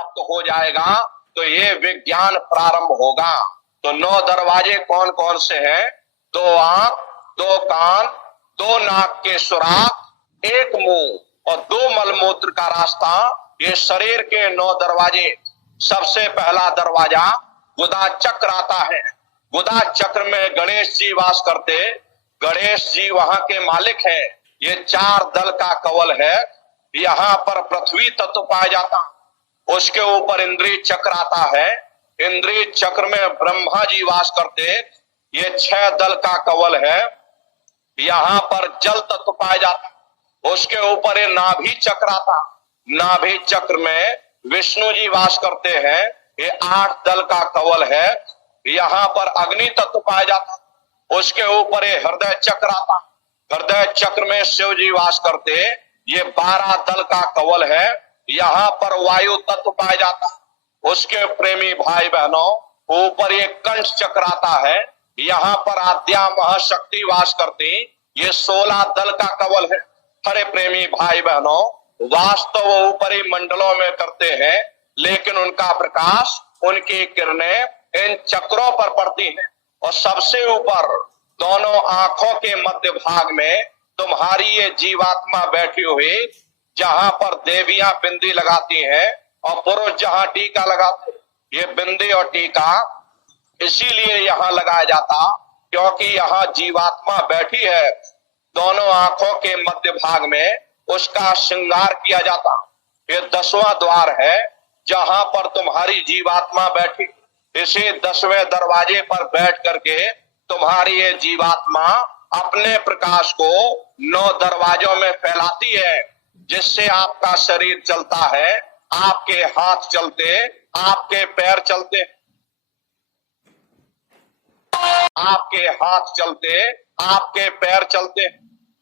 प्राप्त हो जाएगा तो ये विज्ञान प्रारंभ होगा। तो 9 दरवाजे कौन कौन से हैं? 2 आंख, 2 कान, 2 नाक के सुराख, 1 मुंह और 2 मलमूत्र का रास्ता, ये शरीर के 9 दरवाजे। सबसे पहला दरवाजा गुदा चक्र आता है। गुदा चक्र में गणेश जी वास करते। गणेश जी वहां के मालिक हैं। ये 4 दल का कवल है। यहाँ पर पृथ्वी तत्व पाया जाता, उसके ऊपर इंद्रिय चक्र आता है। इंद्रिय चक्र में ब्रह्मा जी वास करते। ये 6 दल का कवल है। यहाँ पर जल तत्व पाया जाता, उसके ऊपर ये नाभि चक्र आता। नाभि चक्र में विष्णु जी वास करते हैं। ये 8 दल का कवल है। यहाँ पर अग्नि तत्व पाया जाता, उसके ऊपर ये हृदय चक्र आता। हृदय चक्र में शिव जी वास करते। ये 12 दल का कवल है। यहाँ पर वायु तत्व पाया जाता, उसके प्रेमी भाई बहनों ऊपर ये कंठ चक्र आता है। यहाँ पर आद्या महाशक्ति वास करती। ये 16 दल का कवल है। हरे प्रेमी भाई बहनों, वास्तव वो ऊपरी मंडलों में करते हैं, लेकिन उनका प्रकाश, उनकी किरणें इन चक्रों पर पड़ती हैं। और सबसे ऊपर दोनों आंखों के मध्य भाग में तुम्हारी ये जीवात्मा बैठी हुई, जहां पर देवियां बिंदी लगाती हैं और पुरुष जहां टीका लगाते। ये बिंदी और टीका इसीलिए यहाँ लगाया जाता क्योंकि यहाँ जीवात्मा बैठी है। दोनों आंखों के मध्य भाग में उसका श्रृंगार किया जाता। ये 10वां द्वार है जहां पर तुम्हारी जीवात्मा बैठी। इसी 10वें दरवाजे पर बैठ करके तुम्हारी ये जीवात्मा अपने प्रकाश को 9 दरवाजों में फैलाती है, जिससे आपका शरीर चलता है, आपके हाथ चलते, आपके पैर चलते, आपके हाथ चलते, आपके पैर चलते।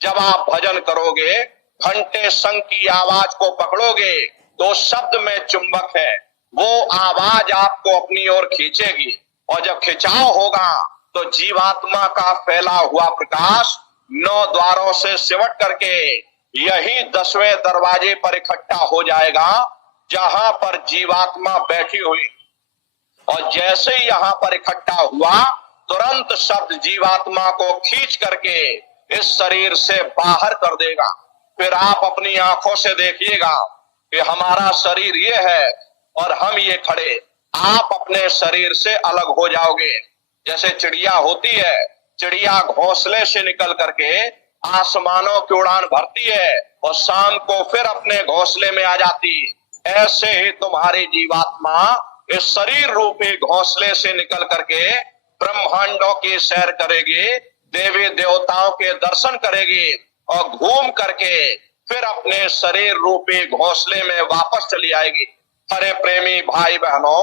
जब आप भजन करोगे, घंटे शंख की आवाज को पकड़ोगे तो शब्द में चुंबक है, वो आवाज आपको अपनी ओर खींचेगी। और जब खिंचाव होगा तो जीवात्मा का फैला हुआ प्रकाश 9 द्वारों से सिमट करके यही 10वें दरवाजे पर इकट्ठा हो जाएगा, जहां पर जीवात्मा बैठी हुई। और जैसे ही यहाँ पर इकट्ठा हुआ, तुरंत शब्द जीवात्मा को खींच करके इस शरीर से बाहर कर देगा। फिर आप अपनी आंखों से देखिएगा कि हमारा शरीर ये है और हम ये खड़े। आप अपने शरीर से अलग हो जाओगे। जैसे चिड़िया होती है, चिड़िया घोंसले से निकल करके आसमानों की उड़ान भरती है और शाम को फिर अपने घोंसले में आ जाती। ऐसे ही तुम्हारी जीवात्मा इस शरीर रूपी घोंसले से निकल करके ब्रह्मांडों की सैर करेगी, देवी देवताओं के दर्शन करेगी और घूम करके फिर अपने शरीर रूपी घोंसले में वापस चली आएगी। हरे प्रेमी भाई बहनों,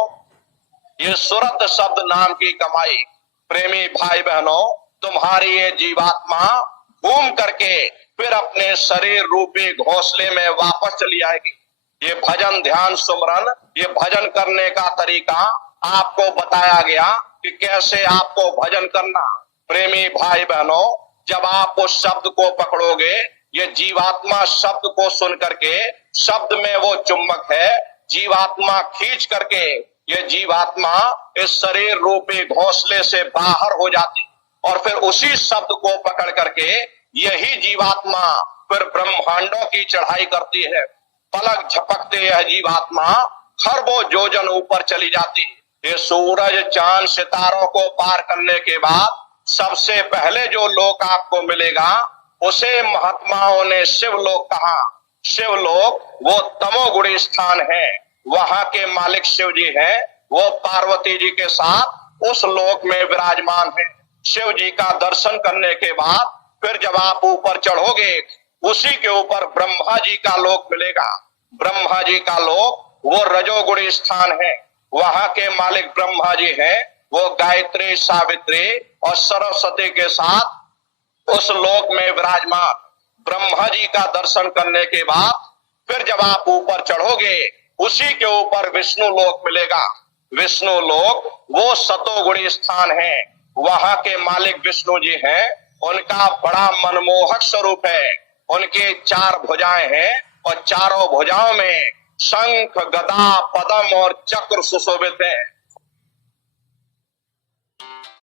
ये सूरत शब्द नाम की कमाई। प्रेमी भाई बहनों, तुम्हारी ये जीवात्मा घूम करके फिर अपने शरीर रूपी घोंसले में वापस चली आएगी। ये भजन ध्यान सुमरन, ये भजन करने का तरीका आपको बताया गया कि कैसे आपको भजन करना। प्रेमी भाई बहनों, जब आप उस शब्द को पकड़ोगे, ये जीवात्मा शब्द को सुन करके, शब्द में वो चुंबक है, जीवात्मा खींच करके ये जीवात्मा इस शरीर रूपी घोंसले से बाहर हो जाती। और फिर उसी शब्द को पकड़ करके यही जीवात्मा फिर ब्रह्मांडों की चढ़ाई करती है। पलक झपकते यह जीवात्मा खरबों योजन ऊपर चली जाती। ये सूरज चांद सितारों को पार करने के बाद सबसे पहले जो लोक आपको मिलेगा, उसे महात्माओं ने शिवलोक कहा। शिवलोक वो तमोगुणी स्थान है, वहां के मालिक शिव जी हैं। वो पार्वती जी के साथ उस लोक में विराजमान है। शिव जी का दर्शन करने के बाद फिर जब आप ऊपर चढ़ोगे, उसी के ऊपर ब्रह्मा जी का लोक मिलेगा। ब्रह्मा जी का लोक वो रजोगुणी स्थान है, वहां के मालिक ब्रह्मा जी हैं। वो गायत्री, सावित्री और सरस्वती के साथ उस लोक में विराजमान। ब्रह्मा जी का दर्शन करने के बाद फिर जब आप ऊपर चढ़ोगे, उसी के ऊपर विष्णु लोक मिलेगा। विष्णु लोक वो सतोगुणी स्थान है, वहां के मालिक विष्णु जी हैं। उनका बड़ा मनमोहक स्वरूप है। उनके 4 भुजाएं हैं और चारों भुजाओं में शंख गदा पदम और चक्र सुशोभित है।